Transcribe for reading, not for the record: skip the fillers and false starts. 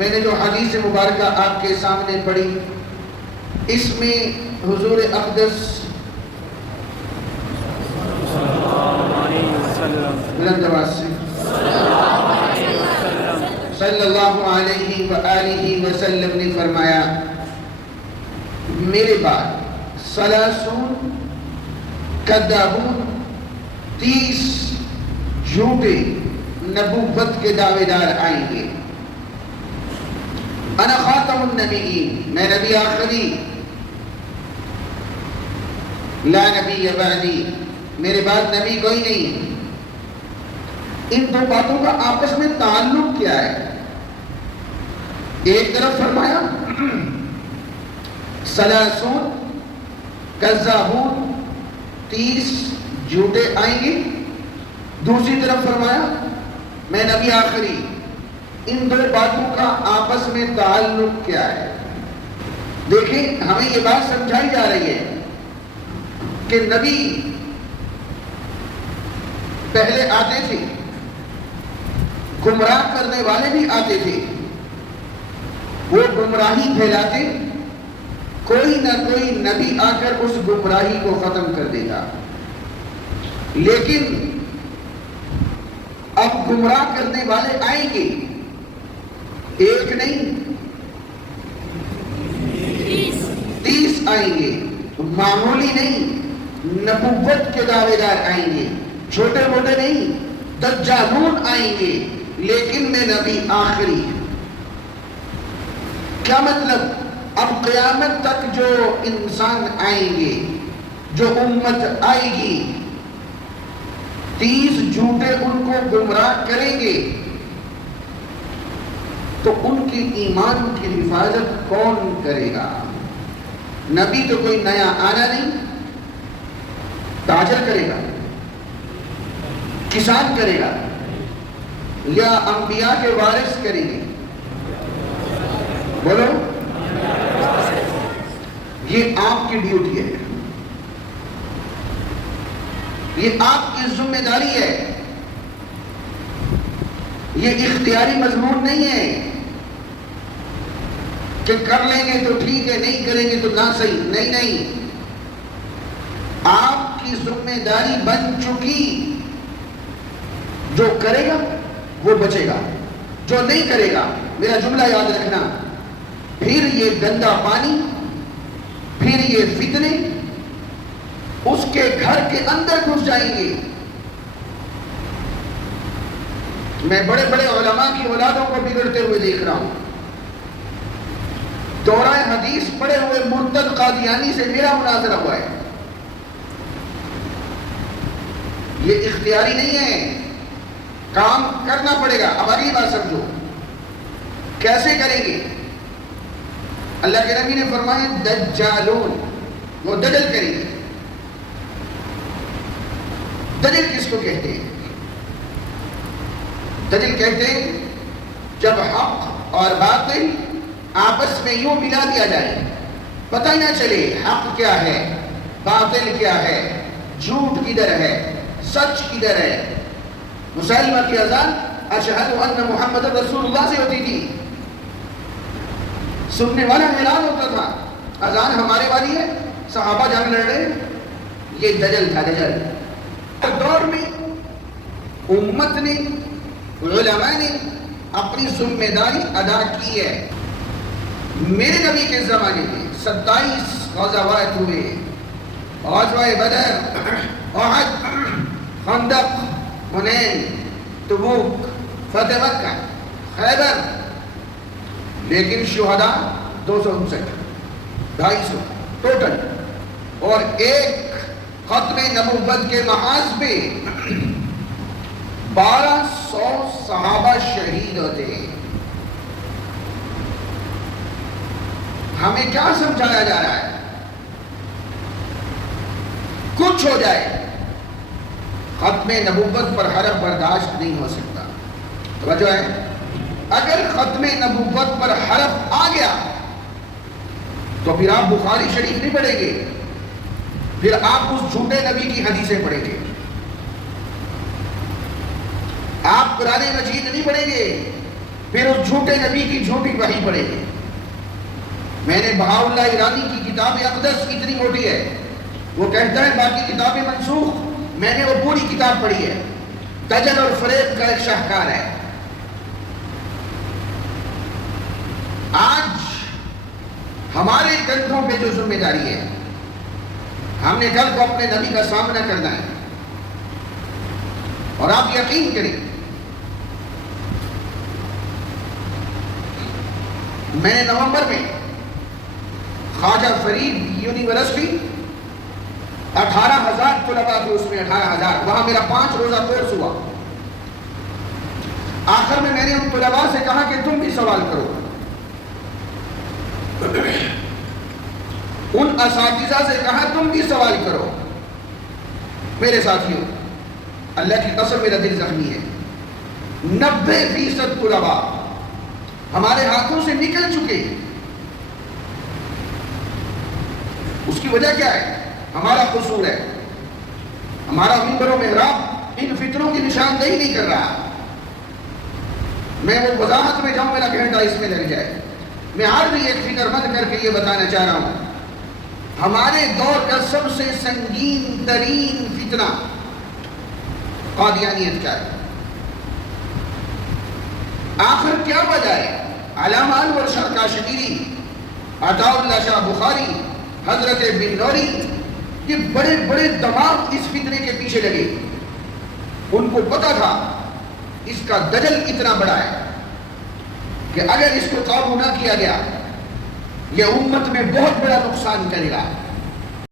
میں نے جو حدیث مبارکہ آپ کے سامنے پڑھی، اس میں حضور اقدس بلند آواز سے صلی اللہ علیہ وآلہ وسلم نے فرمایا، میرے بعد 30 کذابون، 30 جھوٹے نبوت کے دعوے دار آئیں گے۔ انا خاتم النبیین، میں نبی آخری، لا نبی بعدی، میرے بعد نبی کوئی نہیں۔ ان دو باتوں کا آپس میں تعلق کیا ہے؟ ایک طرف فرمایا 30 کذابون، 30 جھوٹے آئیں گے، دوسری طرف فرمایا میں نبی آخری۔ ان دو باتوں کا آپس میں تعلق کیا ہے؟ دیکھیں، ہمیں یہ بات سمجھائی جا رہی ہے کہ نبی پہلے آتے تھے، گمراہ کرنے والے بھی آتے تھے، وہ گمراہی پھیلاتے، کوئی نہ کوئی نبی آ کر اس گمراہی کو ختم کر دے گا۔ لیکن اب گمراہ کرنے والے آئیں گے، ایک نہیں 30 آئیں گے، معمولی نہیں، نبوت کے دعوے دار آئیں گے، چھوٹے موٹے نہیں، دجالون آئیں گے، لیکن میں نبی آخری۔ کیا مطلب؟ اب قیامت تک جو انسان آئیں گے، جو امت آئے گی، 30 جھوٹے ان کو گمراہ کریں گے، تو ان کی ایمان کی حفاظت کون کرے گا؟ نبی تو کوئی نیا آنا نہیں، تاجر کرے گا، کسان کرے گا، یا انبیاء کے وارث کریں گے؟ بولو، یہ آپ کی ڈیوٹی ہے، یہ آپ کی ذمہ داری ہے، یہ اختیاری مضمون نہیں ہے کہ کر لیں گے تو ٹھیک ہے، نہیں کریں گے تو نہ صحیح، نہیں نہیں، آپ کی ذمہ داری بن چکی۔ جو کرے گا وہ بچے گا، جو نہیں کرے گا، میرا جملہ یاد رکھنا، پھر یہ گندا پانی، پھر یہ فتنے اس کے گھر کے اندر گھس جائیں گے۔ میں بڑے بڑے علماء کی اولادوں کو بگڑتے ہوئے دیکھ رہا ہوں۔ دورہ حدیث پڑے ہوئے مرتد قادیانی سے میرا مناظرہ ہوا ہے۔ یہ اختیاری نہیں ہے، کام کرنا پڑے گا۔ اب اگلی بات سمجھو، کیسے کریں گے؟ اللہ کے نبی نے فرمایا دجالون، وہ دجل کریں گے۔ دجل کس کو کہتے ہیں؟ دجل کہتے ہیں جب حق اور باطل آپس میں یوں ملا دیا جائے، پتہ ہی نہ چلے حق کیا ہے، باطل کیا ہے، جھوٹ کدھر ہے، سچ کدھر ہے۔ مسلمہ کی اذان اشہد ان محمد رسول اللہ سے ہوتی تھی، سننے والا اعلان ہوتا تھا اذان ہمارے والی ہے، صحابہ جنگ لڑ رہے، یہ دجل تھا، دجل۔ دور میں امت نے، علماء نے اپنی ذمہ داری ادا کی ہے۔ میرے نبی کے زمانے میں 27 غزوات ہوئے، غزوہ بدر، احد، خندق، حنین، تبوک، فتح مکہ، خیبر، لیکن شہداء 259، 250 ٹوٹل، اور ایک ختم نبوت کے محاذ پہ 1200 صحابہ شہید ہوتے ہیں۔ ہمیں کیا سمجھایا جا رہا ہے؟ کچھ ہو جائے، ختم نبوت پر حرف برداشت نہیں ہو سکتا۔ توجہ ہے، اگر ختم نبوت پر حرف آ گیا تو پھر آپ بخاری شریف نہیں پڑھیں گے، پھر آپ اس جھوٹے نبی کی حدیثیں پڑھیں گے، آپ قرآن مجید نہیں پڑھیں گے، پھر اس جھوٹے نبی کی جھوٹی وحی پڑھیں گے. میں نے بہاءاللہ ایرانی کی کتاب اقدس اتنی موٹی ہے، وہ کہتا ہے باقی کتابیں منسوخ، میں نے وہ پوری کتاب پڑھی ہے. دجل اور فریب کا ایک شاہکار ہے. آج ہمارے کندھوں پہ جو ذمہ داری ہے، ہم نے کل کو اپنے نبی کا سامنا کرنا ہے. اور آپ یقین کریں، میں نے نومبر میں خواجہ فرید یونیورسٹی 18,000 طلباء تھے اس میں، 18,000، وہاں میرا 5 روزہ کورس ہوا. آخر میں نے ان طلباء سے کہا کہ تم بھی سوال کرو. ان اساتذہ سے کہا تم بھی سوال کرو. میرے ساتھیوں، اللہ کی قسم میرا دل زخمی ہے. 90% طلباء ہمارے ہاتھوں سے نکل چکے. اس کی وجہ کیا ہے؟ ہمارا قصور ہے. ہمارا منبر و محراب ان فتنوں کی نشاندہی نہیں کر رہا. میں وہ وضاحت میں جاؤں، میرا گھنٹہ اس میں لگ جائے. میں آج بھی ایک فکر مند کر کے یہ بتانا چاہ رہا ہوں، ہمارے دور کا سب سے سنگین ترین فتنہ قادیانیت کا ہے. آخر کیا وجہ ہے؟ علامہ انور شاہ کاشمیری، عطا اللہ شاہ بخاری، حضرت بن نوری، یہ بڑے بڑے دماغ اس فتنے کے پیچھے لگے. ان کو پتا تھا اس کا دجل اتنا بڑا ہے کہ اگر اس کو قابو نہ کیا گیا یہ امت میں بہت بڑا نقصان کرے گا.